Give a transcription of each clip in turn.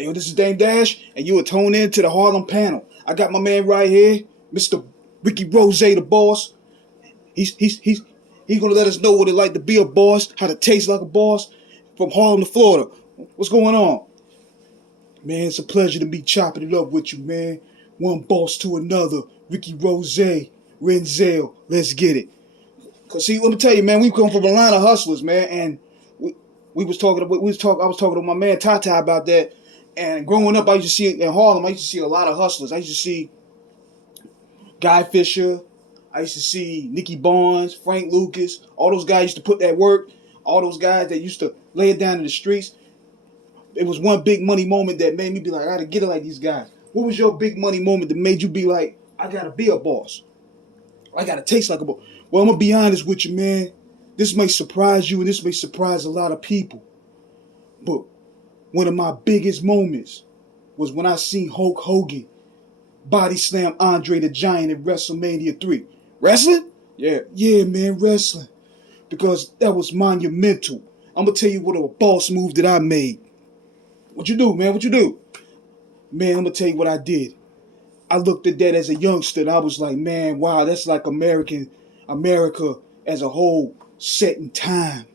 Hey, yo, this is Dame Dash, and you are tuned in to the Harlem panel. I got my man right here, Mr. Ricky Rose, the boss. He's gonna let us know what it like to be a boss, how to taste like a boss, from Harlem to Florida. What's going on? Man, it's a pleasure to be chopping it up with you, man. One boss to another. Ricky Rose, Renzel, let's get it. Cause see, let me tell you, man, we come from a line of hustlers, man, and I was talking to my man Satire about that. And growing up, I used to see in Harlem, I used to see a lot of hustlers. I used to see Guy Fisher. I used to see Nicky Barnes, Frank Lucas. All those guys used to put that work. All those guys that used to lay it down in the streets. It was one big money moment that made me be like, I gotta get it like these guys. What was your big money moment that made you be like, I gotta be a boss? I gotta taste like a boss. Well, I'm gonna be honest with you, man. This may surprise you and this may surprise a lot of people. But one of my biggest moments was when I seen Hulk Hogan body slam Andre the Giant in WrestleMania 3. Wrestling? Yeah, man, wrestling. Because that was monumental. I'm going to tell you what a boss move that I made. What you do, man? What you do? Man, I'm going to tell you what I did. I looked at that as a youngster and I was like, man, wow, that's like America as a whole set in time.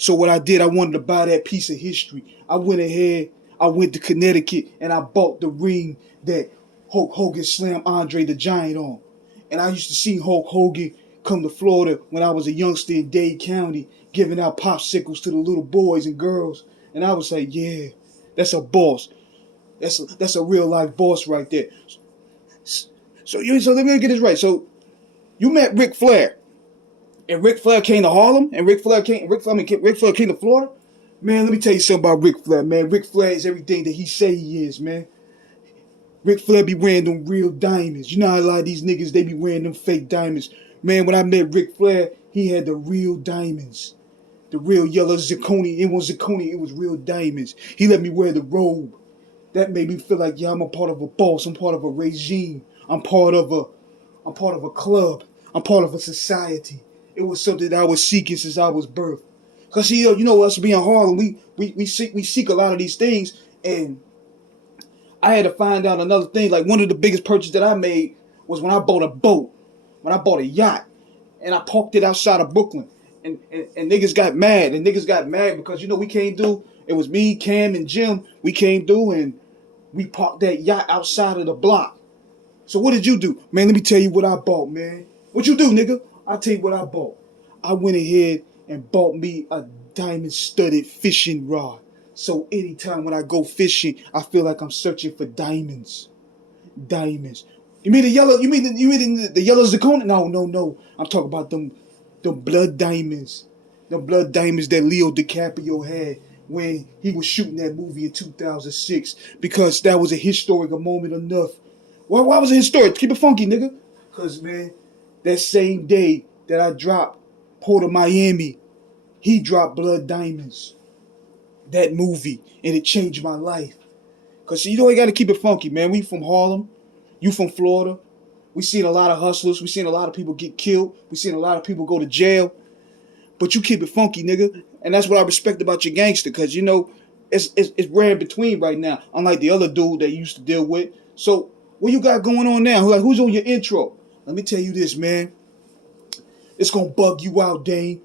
So what I did, I wanted to buy that piece of history. I went to Connecticut and I bought the ring that Hulk Hogan slammed Andre the Giant on. And I used to see Hulk Hogan come to Florida when I was a youngster in Dade County, giving out popsicles to the little boys and girls. And I was like, yeah, that's a boss. That's a real life boss right there. So let me get this right. So you met Ric Flair. And Ric Flair came to Harlem, and Ric Flair came to Florida. Man, let me tell you something about Ric Flair, man. Ric Flair is everything that he say he is, man. Ric Flair be wearing them real diamonds. You know how a lot of these niggas, they be wearing them fake diamonds. Man, when I met Ric Flair, he had the real diamonds. The real yellow zirconia. It wasn't zirconia, it was real diamonds. He let me wear the robe. That made me feel like, yeah, I'm a part of a boss. I'm part of a regime. I'm part of a club. I'm part of a society. It was something that I was seeking since I was birthed. Cause you know us being Harlem, we seek a lot of these things, and I had to find out another thing. Like one of the biggest purchases that I made was when I bought a boat, when I bought a yacht, and I parked it outside of Brooklyn, and niggas got mad, because we came through. It was me, Cam, and Jim. We came through and we parked that yacht outside of the block. So what did you do, man? Let me tell you what I bought, man. What you do, nigga? I'll tell you what I bought. I went ahead and bought me a diamond-studded fishing rod. So anytime when I go fishing, I feel like I'm searching for diamonds. Diamonds. You mean the yellow? You mean the yellow zirconia? No. I'm talking about them blood diamonds. The blood diamonds that Leo DiCaprio had when he was shooting that movie in 2006. Because that was a historical moment enough. Why was it historic? Keep it funky, nigga. Because, man, that same day that I dropped Port of Miami, he dropped Blood Diamonds. That movie. And it changed my life. Because, you got to keep it funky, man. We from Harlem. You from Florida. We seen a lot of hustlers. We seen a lot of people get killed. We seen a lot of people go to jail. But you keep it funky, nigga. And that's what I respect about your gangster. Because, it's rare in between right now. Unlike the other dude that you used to deal with. So, what you got going on now? Like, who's on your intro? Let me tell you this, man. It's going to bug you out, Dane,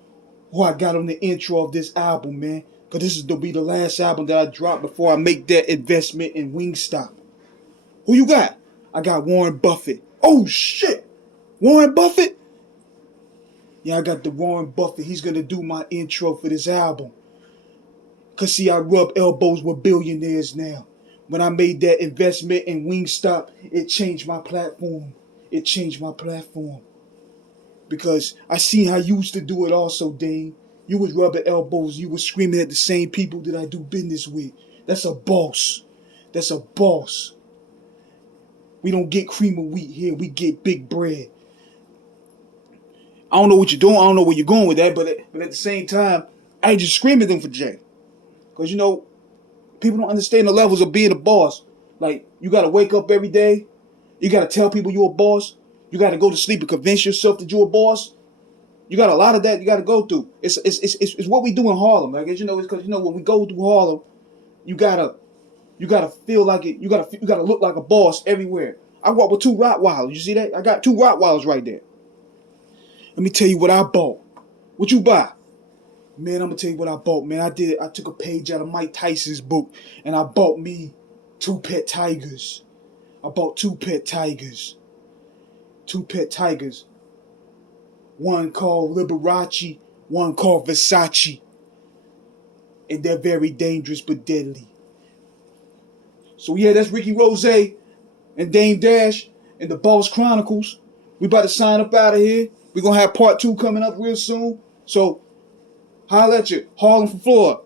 who I got on the intro of this album, man. Because this is going to be the last album that I drop before I make that investment in Wingstop. Who you got? I got Warren Buffett. Oh, shit. Warren Buffett? Yeah, I got the Warren Buffett. He's going to do my intro for this album. Because, see, I rub elbows with billionaires now. When I made that investment in Wingstop, it changed my platform. It changed my platform. Because I seen how you used to do it also, Dane. You was rubbing elbows. You was screaming at the same people that I do business with. That's a boss. That's a boss. We don't get cream of wheat here. We get big bread. I don't know what you're doing. I don't know where you're going with that. But at the same time, I ain't just screaming at them for Jay. Because, people don't understand the levels of being a boss. Like, you got to wake up every day. You got to tell people you're a boss. You got to go to sleep and convince yourself that you're a boss. You got a lot of that you got to go through. It's what we do in Harlem. Like, it's because, when we go through Harlem, you got to You gotta feel like it. You gotta look like a boss everywhere. I walk with 2 Rottweilers. You see that? I got 2 Rottweilers right there. Let me tell you what I bought. What you buy? Man, I'm gonna tell you what I bought, man. I took a page out of Mike Tyson's book and I bought me 2 pet tigers. I bought 2 pet tigers. 2 pet tigers. One called Liberace, one called Versace. And they're very dangerous but deadly. So yeah, that's Ricky Rose and Dame Dash and the Boss Chronicles. We about to sign up out of here. We're gonna have part 2 coming up real soon. So holla at you. Harlem from Florida.